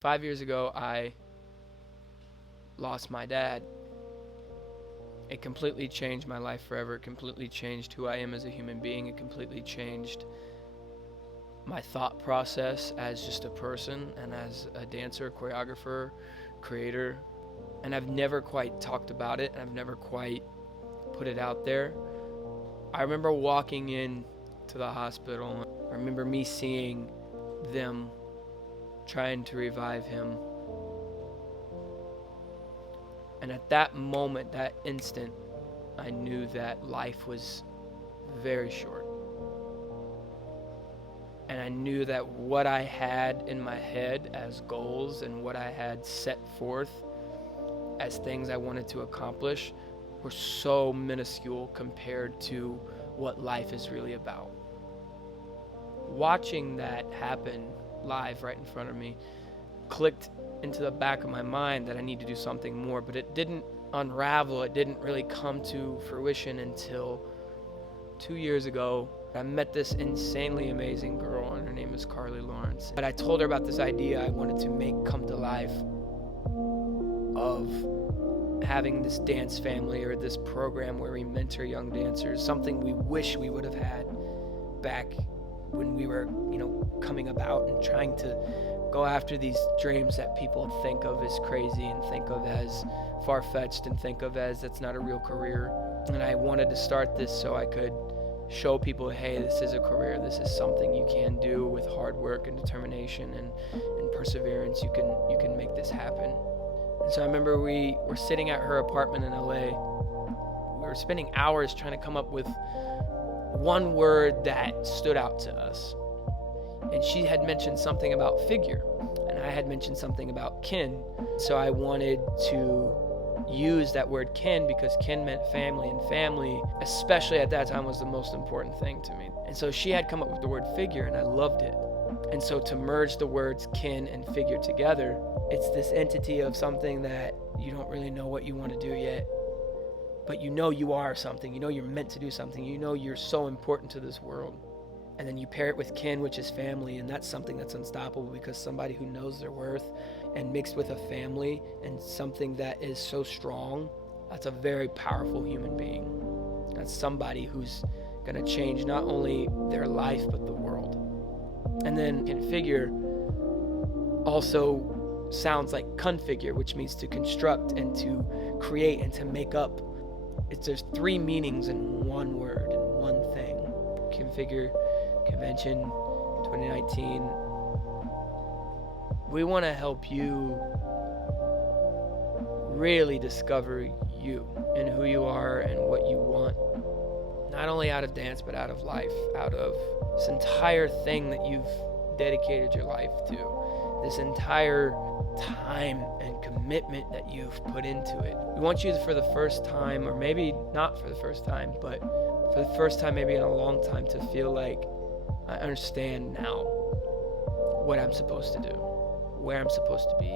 5 years ago, I lost my dad. It completely changed my life forever. It completely changed who I am as a human being. It completely changed my thought process as just a person and as a dancer, choreographer, creator. And I've never quite talked about it, and I've never quite put it out there. I remember walking in to the hospital. I remember me seeing them trying to revive him. And at that moment, that instant, I knew that life was very short. And I knew that what I had in my head as goals and what I had set forth as things I wanted to accomplish were so minuscule compared to what life is really about. Watching that happen live right in front of me clicked into the back of my mind that I need to do something more, but it didn't unravel. It didn't really come to fruition until 2 years ago. I met this insanely amazing girl, and her name is Carly Lawrence. But I told her about this idea I wanted to make come to life of having this dance family, or this program where we mentor young dancers, something we wish we would have had back when we were, coming about and trying to go after these dreams that people think of as crazy and think of as far-fetched and think of as that's not a real career. And I wanted to start this so I could show people, hey, this is a career. This is something you can do with hard work and determination and perseverance. You can make this happen. And so I remember we were sitting at her apartment in LA. We were spending hours trying to come up with one word that stood out to us. And she had mentioned something about figure, and I had mentioned something about kin. So I wanted to use that word kin because kin meant family, and family, especially at that time, was the most important thing to me. And so she had come up with the word figure, and I loved it. And so to merge the words kin and figure together, it's this entity of something that you don't really know what you want to do yet, but you know you are something. You know you're meant to do something. You know you're so important to this world. And then you pair it with kin, which is family, and that's something that's unstoppable, because somebody who knows their worth and mixed with a family and something that is so strong, that's a very powerful human being. That's somebody who's gonna change not only their life, but the world. And then Kinfigure also sounds like configure, which means to construct and to create and to make up. There's three meanings in one word and one thing. Kinfigure, Kinvention, 2019. We want to help you really discover you and who you are and what you want, not only out of dance, but out of life, out of this entire thing that you've dedicated your life to, this entire time and commitment that you've put into it. We want you for the first time, or maybe not for the first time, but for the first time maybe in a long time, to feel like I understand now what I'm supposed to do, where I'm supposed to be,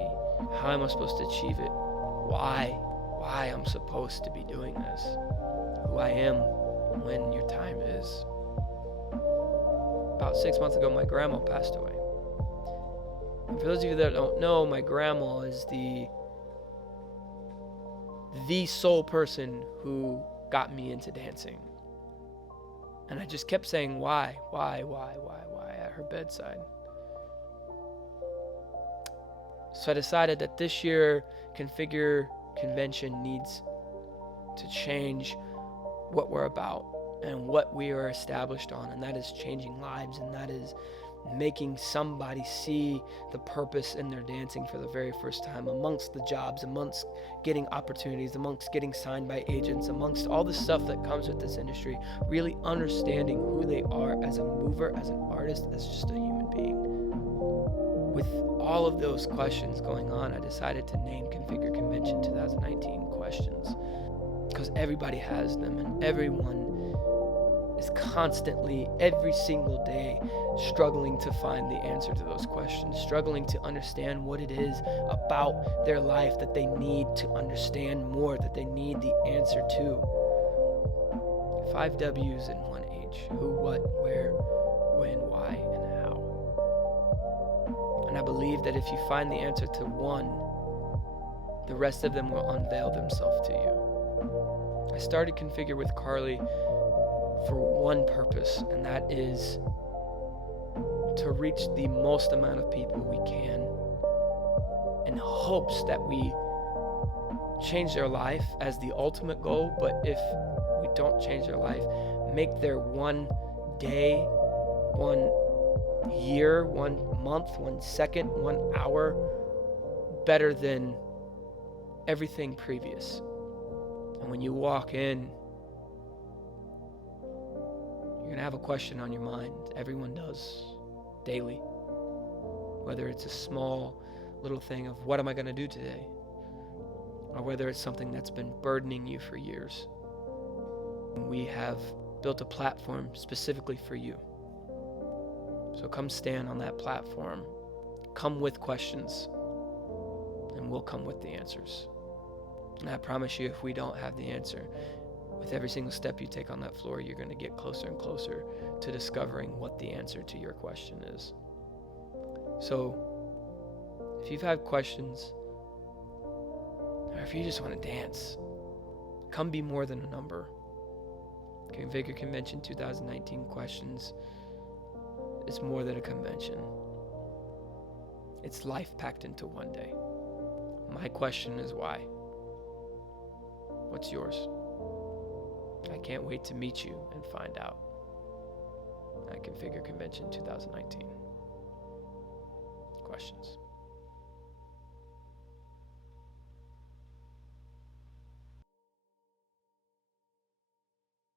how am I supposed to achieve it, why I'm supposed to be doing this, who I am when your time is. About 6 months ago, my grandma passed away. And for those of you that don't know, my grandma is the sole person who got me into dancing. And I just kept saying, why at her bedside. So I decided that this year, Kinfigure Kinvention needs to change what we're about and what we are established on, and that is changing lives, and that is making somebody see the purpose in their dancing for the very first time, amongst the jobs, amongst getting opportunities, amongst getting signed by agents, amongst all the stuff that comes with this industry, really understanding who they are as a mover, as an artist, as just a human being. With all of those questions going on, I decided to name Kinfigure Kinvention 2019 questions, because everybody has them, and everyone is constantly, every single day, struggling to find the answer to those questions, struggling to understand what it is about their life that they need to understand more, that they need the answer to. 5 W's in 1 H. Who, what, where, when, why, and how. And I believe that if you find the answer to one, the rest of them will unveil themselves to you. I started Kinfigure with Carly for one purpose, and that is to reach the most amount of people we can in hopes that we change their life as the ultimate goal. But if we don't change their life, make their one day, 1 year, 1 month, 1 second, 1 hour better than everything previous. And when you walk in, you're going to have a question on your mind. Everyone does, daily. Whether it's a small little thing of what am I going to do today? Or whether it's something that's been burdening you for years. We have built a platform specifically for you. So come stand on that platform. Come with questions, and we'll come with the answers. And I promise you, if we don't have the answer, with every single step you take on that floor, you're going to get closer and closer to discovering what the answer to your question is. So, if you've had questions, or if you just want to dance, come be more than a number. Kinfigure Convention 2019 questions is more than a convention. It's life packed into one day. My question is why? What's yours? I can't wait to meet you and find out at Kinfigure Convention 2019. Questions?